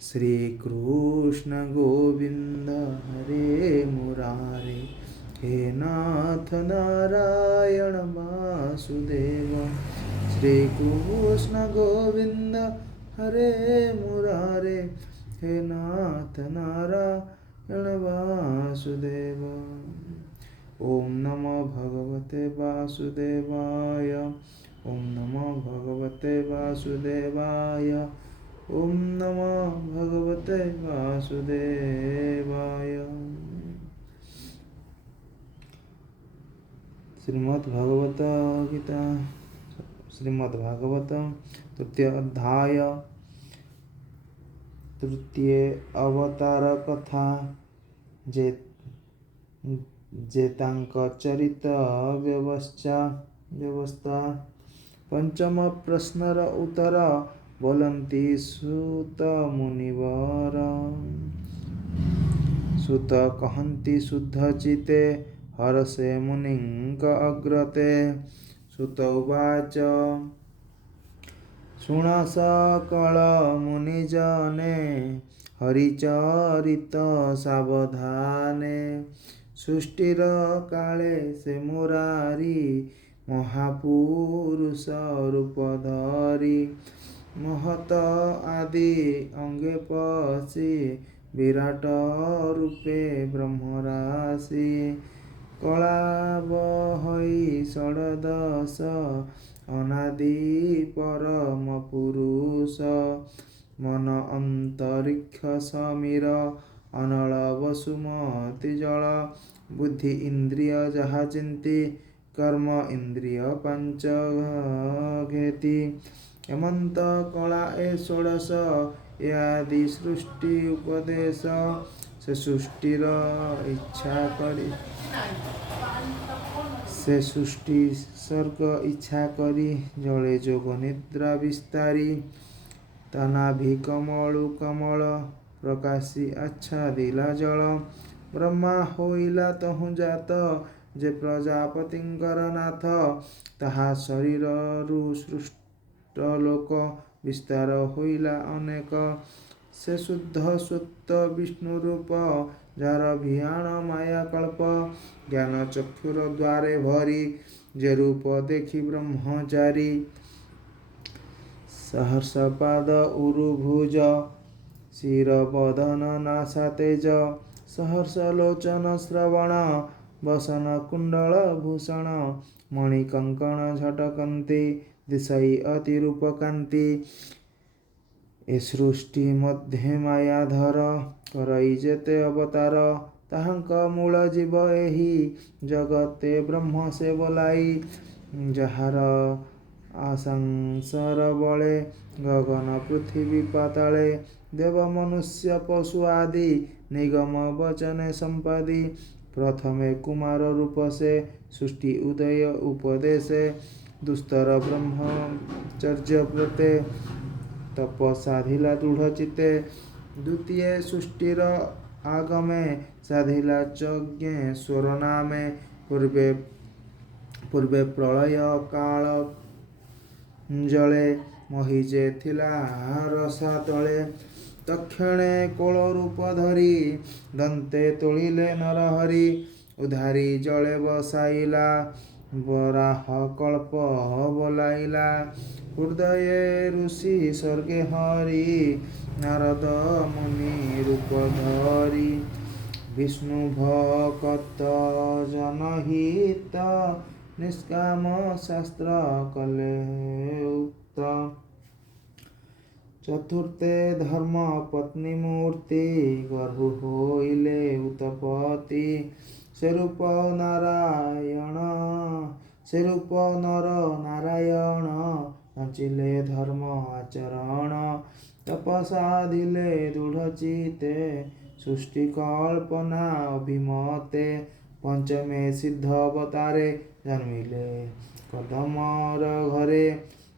श्री कृष्ण गोविंद हरे मुरारे, हे नाथ नारायण वासुदेव। श्री कृष्ण गोविंद हरे मुरारे, हे नाथ नारायण वासुदेव। ओम नमो भगवते वासुदेवाय, ओम नमो भगवते वासुदेवाय, ओम नमो भगवते वासुदेवाय। श्रीमद्भागवत गीता, श्रीमद्भागवत तृतीय अध्याय, तृतीय अवतार कथा, जेतांक चरित व्यवस्था। पंचम प्रश्नर उत्तर बोलंती सूत मुनिवर। सुत कहन्ति शुद्ध चिते, हर्षे मुनिंक अग्रते। सुत उवाच शृण सकल मुनिजने, हरिचरित सावधाने। सृष्टिर काले से मुरारी, महापुरुष रूप धरी। महत आदि अंगे पशि, विराट रूपे ब्रह्मराशि। कला बहै षोडश, अनादि परम पुरुष। मन अंतरिक्ष समीर, अनल वसुमति जल। बुद्धि इंद्रिय जहा चिंती, कर्म इंद्रिय पंच घेति। हेमंत कला ए षोडश, ए आदि सृष्टि उपदेश। से सृष्टिर इच्छा करी, से सृष्टि सर्ग इच्छा करी। जले जोग निद्रा विस्तारी, तनाभि कमलु कमल। प्रकाशी आच्छादिला जल। ब्रह्मा होइला तहु जात, जे प्रजापतिंकर नाथ। ताहा शरीररु सृष्ट लोक, विस्तार होइला अनेक। से शुद्ध सुत विष्णु रूप, जार भियान माया कल्प। ज्ञान चक्षुर द्वारे भरी, जे रूप देखी ब्रह्मचारी। सहर्ष पाद उरु भुज, शिर बदन नासा तेज। सहर्ष लोचन श्रवण, वसन कुंडल भूषण। मणि कंकण झटकंती, दिशई अति रूप कांति। ए सृष्टि मध्ये मायाधर, करई जेते अवतार। ताहांक मूल जीव एहि, जगते ब्रह्म से बोलाई। जाहार आसंसर बळे, गगन पृथ्वी पाताले। देव मनुष्य पशु आदि, निगम वचने संपादी। प्रथमे कुमार रूप से, सृष्टि उदय उपदेशे। दुस्तर ब्रह्मचर्य व्रते, तप साधिला दृढ़ चिते। द्वितीय सृष्टिर आगमे, साधिला यज्ञेश्वर नामे। पूर्वे प्रलय काल जले, महीजे थिला रसा तले। तक्षणे कोल रूप धरी, दंते तोलिले नरहरि। उधारी जले बसाइला, वराह कल्प बोलाइला। हृदये ऋषि स्वर्गे हरि, नारद मुनि रूप धरी। विष्णु भक्त जनहित, निष्काम शास्त्र कले उक्त। चतुर्थे धर्म पत्नी मूर्ति, गर्भु होइले उत्पत्ति। स्वरूप नारायण, स्वरूप नर नारायण। नचिले धर्म आचरण, तपसाधिले दृढ़ चिते। सृष्टि कल्पना अभिमते, पंचमे सिद्ध अवतारे। जन्मिले कदमर घरे,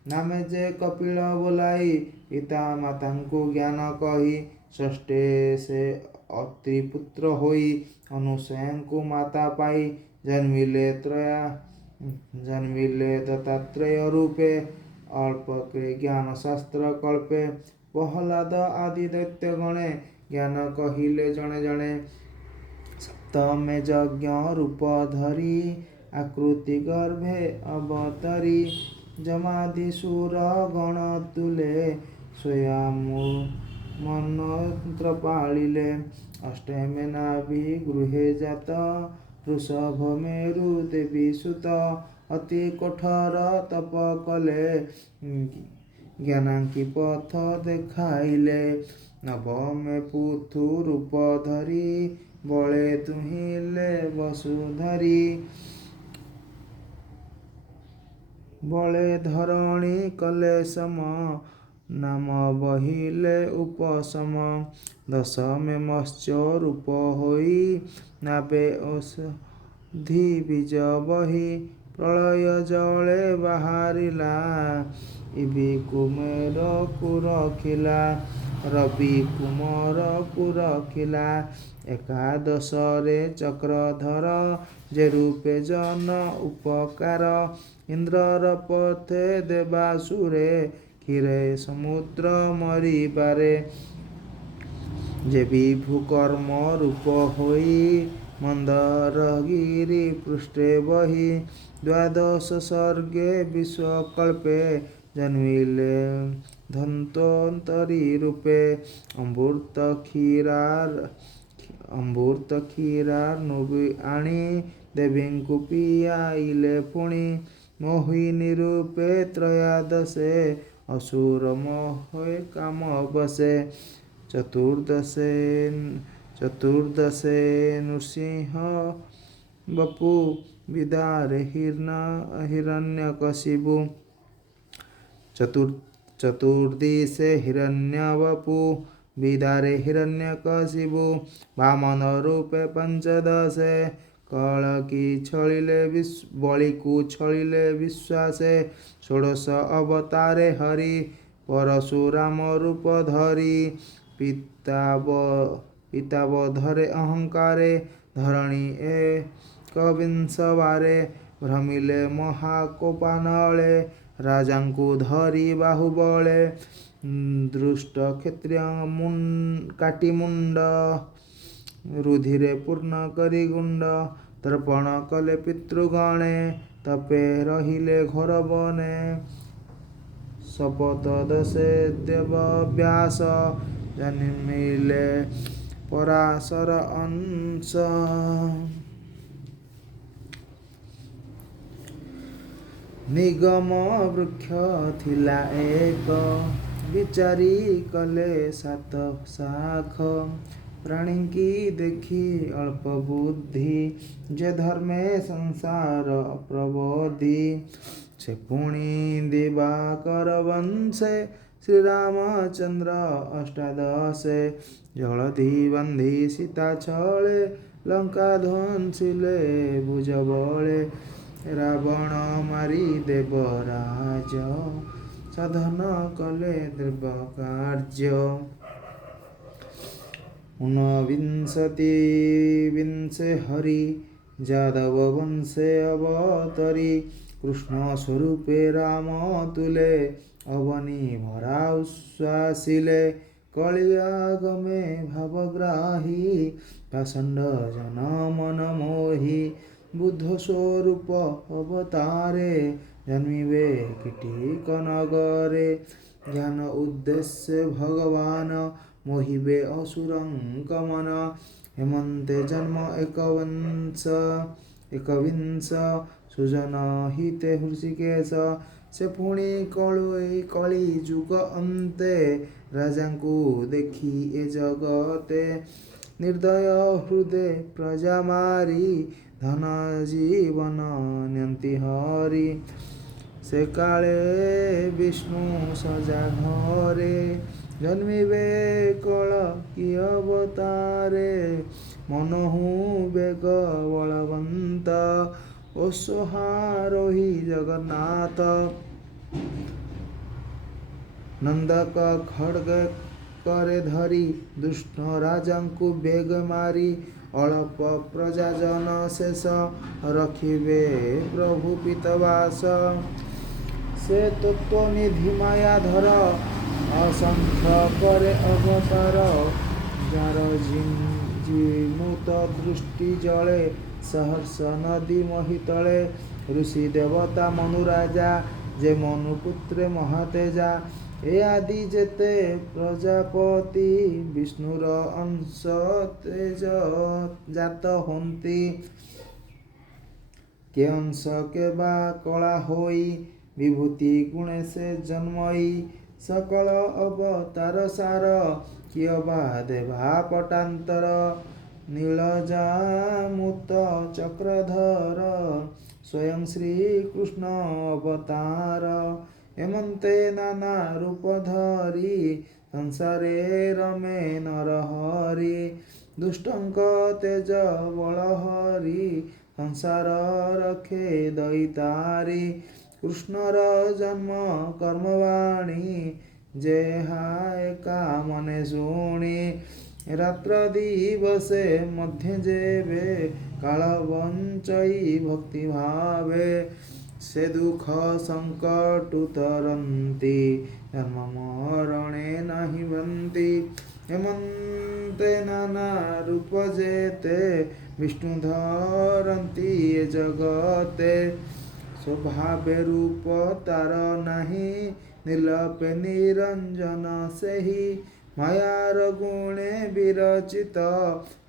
नामे जे कपिल बोलाई। पिता मातांकु ज्ञान कही, षष्ठे से अत्रि पुत्र होई। अनुसयांकु माता पाई, जन्मिले दत्तात्रेय रूपे। अल्पके ज्ञान शास्त्र कल्पे, ପ୍ରହ୍ଲାଦ ଆଦି ଦୈତ୍ୟଗଣେ ଜ୍ଞାନ କହିଲେ ଜଣେ ଜଣେ। ସପ୍ତମେ ଯଜ୍ଞ ରୂପ ଧରି ଆକୃତି ଗର୍ଭେ ଅବତରି ଯମାଦିସୁର ଗଣ ତୁଲେ ସ୍ୱୟଂ ମନ୍ତ୍ର ପାଳିଲେ। ଅଷ୍ଟମେ ନାଭି ଗୃହେ ଜାତ ବୃଷଭ ମେରୁ ଦେବୀ ସୁତ ଅତି କଠୋର ତପ କଲେ ଜ୍ଞାନାଙ୍କି ପଥ ଦେଖାଇଲେ। ନବମେ ପୃଥୁ ରୂପ ଧରି ବଳେ ଦୁହିଁଲେ ବସୁଧରି ବଳେ ଧରଣୀ କଲେ ସମ ନାମ ବହିଲେ ଉପଶମ। ଦଶମେ ମତ୍ସ୍ୟ ରୂପ ହୋଇ ନାବେ ଔଷଧି ବୀଜ ବହି ପ୍ରଳୟ ଜଳେ ବାହାରିଲା ଇବି କୁମେରକୁ ରଖିଲା ରବି କୁମରକୁ ରଖିଲା। ଏକାଦଶରେ ଚକ୍ରଧର ଯେ ରୂପେ ଜନ ଉପକାର ଇନ୍ଦ୍ରର ପଥେ ଦେବାସୁରେ କ୍ଷୀରେ ସମୁଦ୍ର ମରିବାରେ। ଯେ ବିଭୁ କର୍ମ ରୂପ ହୋଇ ମନ୍ଦରଗିରି ପୃଷ୍ଠେ ବହି ଦ୍ୱାଦଶ ସର୍ଗେ ବିଶ୍ୱକଳ୍ପେ ଜନ୍ମିଲେ ଧନ୍ୱନ୍ତରୀ ରୂପେ। ଅମୃତ କ୍ଷୀରାର୍ଣ୍ଣବ ଆଣି ଦେବୀଙ୍କୁ ପିଆଇଲେ ପୁଣି ମୋହିନୀ ରୂପେ ତ୍ରୟୋଦଶେ ଅସୁର ମୋହେ କାମ ବସେ। ଚତୁର୍ଦ୍ଦଶେ ନୃସିଂହ ବପୁ ବିଦାରେ ହିରଣ୍ୟକଶିପୁ। ଚତୁର୍ଦ୍ଦିଶେ ହିରଣ୍ୟବପୁ ବିଦାରେ ହିରଣ୍ୟକଶିପୁ। ବାମନ ରୂପେ ପଞ୍ଚଦଶେ କଳକି ବଳିକୁ ଛଳିଲେ ବିଶ୍ୱାସେ। ଷୋଡ଼ଶ ଅବତାରେ ହରି ପରଶୁରାମ ରୂପ ଧରି ପିତାବଧରେ ଅହଙ୍କାରେ ଧରଣୀ ଏକବିଂଶ ବାରେ ଭ୍ରମିଲେ ମହାକୋପାନଳେ ରାଜାଙ୍କୁ ଧରି ବାହୁବଳେ। ଦୁଷ୍ଟ କ୍ଷତ୍ରିୟ କାଟି ମୁଣ୍ଡ ରୁଧିରେ ପୂର୍ଣ୍ଣ କରି ଗୁଣ୍ଡ ତର୍ପଣ କଲେ ପିତୃଗଣେ ତପେ ରହିଲେ ଘୋର ବନେ। ସପ୍ତଦଶେ ଦେବବ୍ୟାସ ଜନ୍ମିଲେ ପରାଶର ଅଂଶ। ନିଗମ ବୃକ୍ଷ ଥିଲା ଏକ ବିଚାରି କଲେ ସାତ ଶାଖ। ପ୍ରାଣୀଙ୍କି ଦେଖି ଅଳ୍ପ ବୁଦ୍ଧି ଯେ ଧର୍ମେ ସଂସାର ପ୍ରବୋଧି। ସେ ପୁଣି ଦିବାକର ବଂଶେ ଶ୍ରୀରାମଚନ୍ଦ୍ର ଅଷ୍ଟାଦଶେ। ଜଳଧି ବାନ୍ଧି ସୀତା ଛଳେ ଲଙ୍କା ଧ୍ୱଂସିଲେ ଭୁଜବଳେ। ରାବଣ ମାରି ଦେବରାଜ ସାଧନ କଲେ ଦେବ କାର୍ଯ୍ୟ। ଊନବିଂଶେ ହରି ଯାଦବ ବଂଶେ ଅବତରି। କୃଷ୍ଣ ସ୍ୱରୂପେ ରାମ ତୁଲେ ଅବନୀ ଭରା ଉଶ୍ୱାସିଲେ। କଳିଆଗମେ ଭାବଗ୍ରାହୀ ପାଷଣ୍ଡ ଜନ ମନ ମୋହି। ବୁଦ୍ଧ ସ୍ୱରୂପ ଅବତାରେ ଜନ୍ମିବେ କୀଟିକ ନଗରେ। ଜ୍ଞାନ ଉଦ୍ଦେଶ୍ୟ ଭଗବାନ ମୋହିବେ ଅସୁରଙ୍କ ମନ। ହେମନ୍ତେ ଜନ୍ମ ଏକବିଂଶ ସୁଜନ ହିତେ ହୃଷିକେଶ। ସେ ପୁଣି କଳି ଯୁଗ ଅନ୍ତେ ରାଜାଙ୍କୁ ଦେଖି ଏ ଜଗତେ। ନିର୍ଦ୍ଦୟ ହୃଦେ ପ୍ରଜା ମାରି ଧନ ଜୀବନ ନିଅନ୍ତି ହରି। ସେ କାଳେ ବିଷ୍ଣୁ ସଜା ଘରେ ଜନ୍ମିବେ କଳକି ଅବତାରେ। ମନୋହୁ ବେଗ ବଳବନ୍ତ ଅଶ୍ୱାରୋହୀ ଜଗନ୍ନାଥ। ନନ୍ଦକ ଖଡ୍ଗ କରେ ଧରି ଦୁଷ୍ଟ ରାଜାଙ୍କୁ ବେଗ ମାରି। ଅଳ୍ପ ପ୍ରଜା ଜନ ଶେଷ ରଖିବେ ପ୍ରଭୁ ପିତବାସ। ସେ ତତ୍ତ୍ୱନିଧି ମାୟାଧର ଅସଂଖ୍ୟ ପରେ ଅବତାର ଯାର ଜିମୁତ ଦୃଷ୍ଟି ଜଳେ ସହର୍ଷ ନଦୀ ମହିତଳେ ଋଷି ଦେବତା ମନୁରାଜା ଯେ ମନୁପୁତ୍ରେ ମହାତେଜା ଏ ଆଦି ଯେତେ ପ୍ରଜାପତି ବିଷ୍ଣୁର ଅଂଶ ତେଜ ଜାତ ହୁଅନ୍ତି କେ ଅଂଶ କେ ବା କଳା ହୋଇ ବିଭୂତି ଗୁଣେ ସେ ଜନ୍ମଇ ସକଳ ଅବତାର ସାର କିଏ ବା ଦେବା ପଟାନ୍ତର ନୀଳଜାମୁତ ଚକ୍ରଧର ସ୍ୱୟଂ ଶ୍ରୀକୃଷ୍ଣ ଅବତାର ଏମନ୍ତେ ନାନା ରୂପ ଧରି ସଂସାରେ ରମେ ନରହରି ଦୁଷ୍ଟଙ୍କ ତେଜ ବଳ ହରି ସଂସାର ରଖେ ଦଇତାରି କୃଷ୍ଣର ଜନ୍ମ କର୍ମବାଣୀ ଯେହା ଏକା ମନେ ଶୁଣି ରାତ୍ର ଦିବସେ ମଧ୍ୟ ଯେବେ କାଳ ବଞ୍ଚଇ ଭକ୍ତି ଭାବେ ସେ ଦୁଃଖ ସଙ୍କଟ ତରନ୍ତି ଜନ୍ମ ମରଣେ ନାହିଁ ଭ୍ରାନ୍ତି ଏମନ୍ତେ ନାନା ରୂପ ଯେତେ ବିଷ୍ଣୁ ଧରନ୍ତି ଏ ଜଗତେ ସ୍ୱଭାବେ ରୂପ ତାର ନାହିଁ ନିର୍ଲୋପେ ନିରଞ୍ଜନ ସେହି ମାୟାର ଗୁଣେ ବିରଚିତ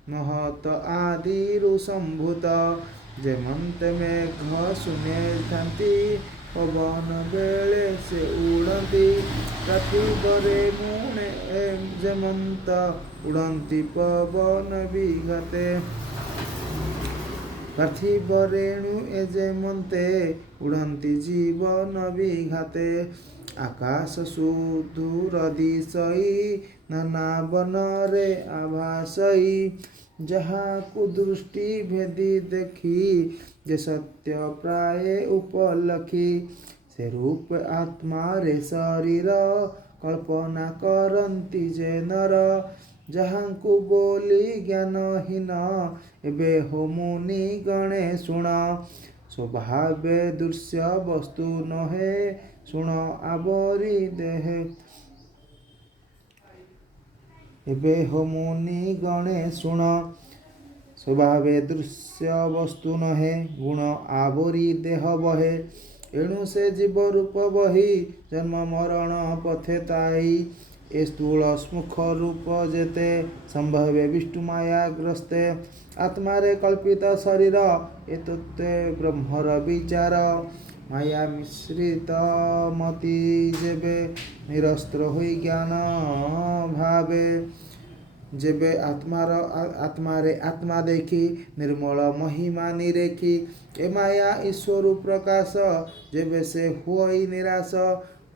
ମହତ ଆଦିରୁ ସମ୍ଭୂତ ଯେମନ୍ତେ ମେଘ ଶୁଣେଥାନ୍ତି ପବନ ବେଳେ ସେ ଉଡ଼ନ୍ତି ପାର୍ଥିବରେ ଗୁଣେ ଯେମନ୍ତ ଉଡ଼ନ୍ତି ପବନ ବିଘାତେ ପାର୍ଥିବରେଣୁ ଏ ଯେମନ୍ତେ ଉଡ଼ନ୍ତି ଜୀବନ ବିଘାତେ ଆକାଶ ସୁଦୂର ଦିଶଇ ନାନା ବନରେ ଆଭାସଇ ଯାହାକୁ ଦୃଷ୍ଟି ଭେଦି ଦେଖି ଯେ ସତ୍ୟ ପ୍ରାୟ ଉପଲକ୍ଷୀ ସେ ରୂପ ଆତ୍ମାରେ ଶରୀର କଳ୍ପନା କରନ୍ତି ଯେ ନର ଯାହାଙ୍କୁ ବୋଲି ଜ୍ଞାନହୀନ ଏବେ ହୋ ମୁନି ଗଣେ ଶୁଣ ସ୍ୱଭାବେ ଦୃଶ୍ୟ ବସ୍ତୁ ନହେ ଶୁଣ ଆବରି ଦେହେ ଏବେ ହୋ ମୁନି ଗଣେ ଶୁଣ ସ୍ୱଭାବେ ଦୃଶ୍ୟ ବସ୍ତୁ ନହେ ଗୁଣ ଆବରି ଦେହ ବହେ ଏଣୁ ସେ ଜୀବ ରୂପ ବହି ଜନ୍ମ ମରଣ ପଥେ ତାଇ ଏ ସ୍ଥୂଳ ସ୍ମୁଖ ରୂପ ଯେତେ ସମ୍ଭବେ ବିଷ୍ଣୁ ମାୟାଗ୍ରସ୍ତେ ଆତ୍ମାରେ କଳ୍ପିତ ଶରୀର ଏ ତତ୍ତ୍ୱେ ବ୍ରହ୍ମର ବିଚାର ମାୟା ମିଶ୍ରିତ ମତି ଯେବେ ନିରସ୍ତ୍ର ହୋଇ ଜ୍ଞାନ ଭାବେ ଯେବେ ଆତ୍ମାରେ ଆତ୍ମା ଦେଖି ନିର୍ମଳ ମହିମା ନିରେଖି ଏ ମାୟା ଈଶ୍ୱର ପ୍ରକାଶ ଯେବେ ସେ ହୁଏ ନିରାଶ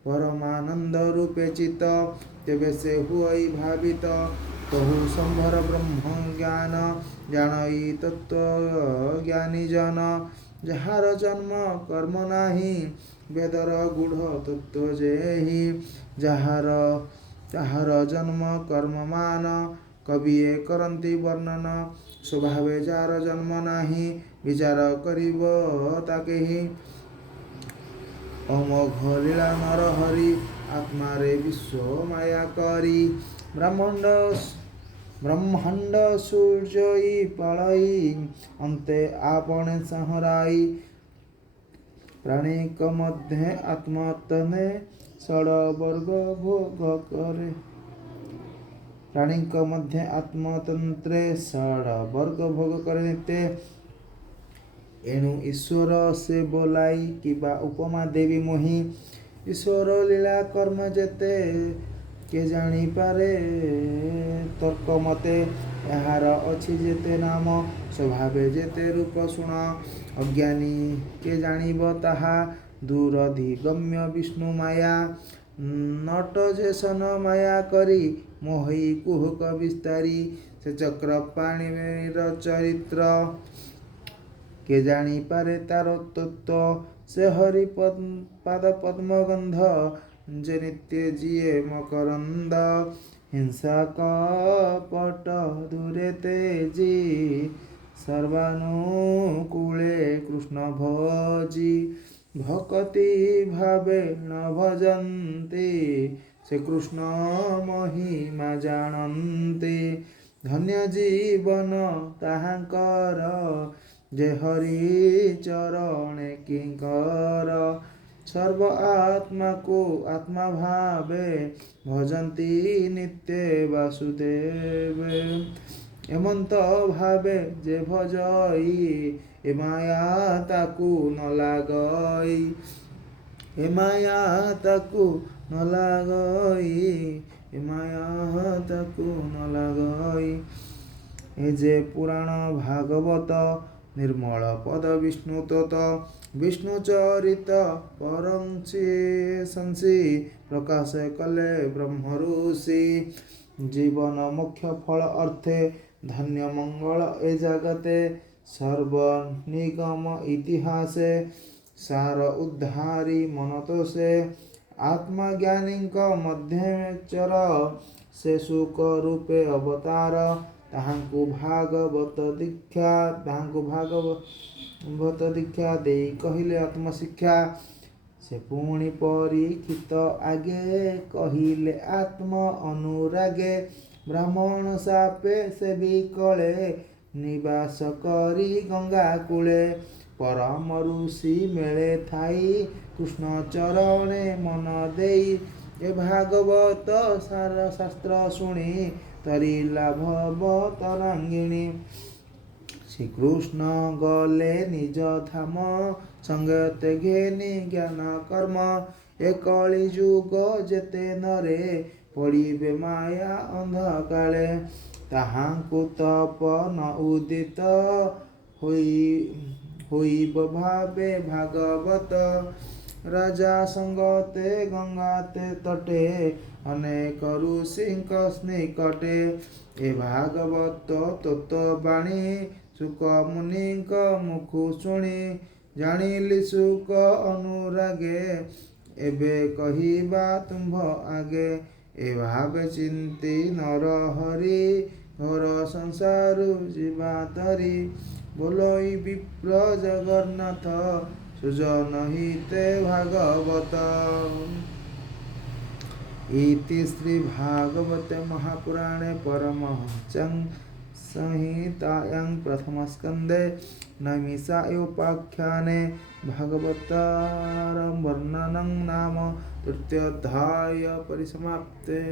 ପରମାନନ୍ଦ ରୂପେ ଚିତ ତେବେ ସେ ହୁଏ ଭାବିତ କହୁ ସମ୍ଭର ବ୍ରହ୍ମ ଜ୍ଞାନ ଜାଣଇ ତତ୍ତ୍ୱ ଜ୍ଞାନୀ ଜନ ଯାହାର ଜନ୍ମ କର୍ମ ନାହିଁ ବେଦର ଗୂଢ଼ ତତ୍ତ୍ୱ ଯେହି ଯାହାର ଜନ୍ମ କର୍ମମାନ କବିଏ କରନ୍ତି ବର୍ଣ୍ଣନ ସ୍ୱଭାବେ ଯାହାର ଜନ୍ମ ନାହିଁ ବିଚାର କରିବ ତାକେହି ଅମୋଘ ଲୀଳା ନରହରି ଆତ୍ମାରେ ବିଶ୍ୱ ମାୟା କରି ବ୍ରହ୍ମାଣ୍ଡ ସୂର୍ଯ୍ୟଇ ପାଳଇ ଅନ୍ତେ ଆପନେ ସଂହରାଇ ପ୍ରାଣୀଙ୍କ ମଧ୍ୟରେ ଆତ୍ମତନେ ଷଡ଼ବର୍ଗ ଭୋଗ କରେ ପ୍ରାଣୀଙ୍କ ମଧ୍ୟ ଆତ୍ମତନ୍ତ୍ରେ ଷଡ଼ବର୍ଗ ଭୋଗ କରେ ନିତ୍ୟ ଏଣୁ ଈଶ୍ୱର ସେ ବୋଲାଇ କିବା ଉପମା ଦେବି ମୋହି ଈଶ୍ୱର ଲୀଳା କର୍ମ ଯେତେ କେ ଜାଣିପାରେ ତର୍କ ମତେ ଏହାର ଅଛି ଯେତେ ନାମ ସ୍ୱଭାବେ ଯେତେ ରୂପ ଶୁଣ ଅଜ୍ଞାନୀ କେ ଜାଣିବ ତାହା ଦୂରଧିଗମ୍ୟ ବିଷ୍ଣୁ ମାୟା ନଟ ଯେ ସନ ମାୟା କରି ମୋହି କୁହୁକ ବିସ୍ତାରୀ ସେ ଚକ୍ର ପାଣିର ଚରିତ୍ର କେ ଜାଣିପାରେ ତାର ତତ୍ତ୍ୱ ସେ ହରି ପାଦ ପଦ୍ମ ଗନ୍ଧ ଯେ ନିତ୍ୟ ଯିଏ ମକରନ୍ଦ ହିଂସା କପଟ ଦୂରେ ତେଜି ସର୍ବାନୁକୂଳେ କୃଷ୍ଣ ଭଜି ଭକତି ଭାବେ ନ ଭଜନ୍ତି ଶ୍ରୀକୃଷ୍ଣ ମହିମା ଜାଣନ୍ତି। ଧନ୍ୟ ଜୀବନ ତାହାଙ୍କର, ଯେ ହରି ଚରଣେ କିଙ୍କର। ସର୍ବ ଆତ୍ମାକୁ ଆତ୍ମା ଭାବେ, ଭଜନ୍ତି ନିତ୍ୟ ବାସୁଦେବେ। ଏମନ୍ତ ଭାବେ ଯେ ଭଜଇ, ଏ ମାୟା ତାକୁ ନ ଲାଗଇ। ଏ ମାୟା ତାକୁ ନ ଲାଗଇ। ଏ ମାୟା ତାକୁ ନ ଲାଗଇ। ଏ ଯେ ପୁରାଣ ଭାଗବତ, ନିର୍ମଳ ପଦ ବିଷ୍ଣୁ ତୋତ। ବିଷ୍ଣୁ ଚରିତ ପରଂଶି, ପ୍ରକାଶ କଲେ ବ୍ରହ୍ମ ଋଷି। ଜୀବନ ମୋକ୍ଷ ଫଳ ଅର୍ଥେ, ଧନ୍ୟ ମଙ୍ଗଳ ଏ ଜଗତେ। ସର୍ବ ନିଗମ ଇତିହାସେ, ସାର ଉଦ୍ଧାରି ମନ ତୋଷେ। ଆତ୍ମଜ୍ଞାନୀଙ୍କ ମଧ୍ୟଚର, ସେ ସୁଖ ରୂପେ ଅବତାର। ତାହାଙ୍କୁ ଭାଗବତ ଦୀକ୍ଷା ଦେଇ କହିଲେ ଆତ୍ମଶିକ୍ଷା। ସେ ପୁଣି ପରୀକ୍ଷିତ ଆଗେ, କହିଲେ ଆତ୍ମ ଅନୁରାଗେ। ବ୍ରାହ୍ମଣ ଶାପେ ସେ ବିକଳେ, ନିବାସ କରି ଗଙ୍ଗା କୂଳେ। ପରମ ଋଷି ମେଳେ ଥାଇ, କୃଷ୍ଣ ଚରଣେ ମନ ଦେଇ। ଏ ଭାଗବତ ସାର ଶାସ୍ତ୍ର ଶୁଣି, ତରିଲା ଭବ ତରଙ୍ଗିଣୀ। ଶ୍ରୀକୃଷ୍ଣ ଗଲେ ନିଜ ଧାମ, ସଙ୍ଗତେ ଘେନି ଜ୍ଞାନ କର୍ମ। ଏ କଳି ଯୁଗ ଯେତେ ନରେ, ପଡ଼ିବେ ମାୟା ଅନ୍ଧକାଳେ। ତାହାଙ୍କୁ ତପନ ଉଦିତ, ହୋଇବ ଭାବେ ଭାଗବତ। ରାଜା ସଙ୍ଗତେ ଗଙ୍ଗାତେ ତଟେ, ଅନେକ ଋଷିଙ୍କ ନିକଟେ। ଏ ଭାଗବତ ତୋତ ବାଣୀ, ଶୁକ ମୁନିଙ୍କ ମୁଖୁ ଶୁଣି। ଜାଣିଲି ସୁକ ଅନୁରାଗେ, ଏବେ କହିବା ତୁମ୍ଭ ଆଗେ। ଏ ଭାବେ ଚିନ୍ତି ନର ହରି, ଘୋର ସଂସାରୁ ଯିବା ତରି। ବୋଲଇ ବିପ୍ର ଜଗନ୍ନାଥ, ସୁଜନ ହିତେ ଭାଗବତ। ଇତି ଶ୍ରୀ ଭାଗବତେ ମହାପୁରାଣେ ପରମହଂସ୍ୟାଂ ସଂହିତାୟାଂ ପ୍ରଥମସ୍କନ୍ଧେ ନୈମିଷାରण्ୟୋପାଖ୍ୟାନେ ଭାଗବତାରं ବର୍ଣ୍ଣनं ନାମ ତୃତୀयोऽध्यायः परिसमाप्ते।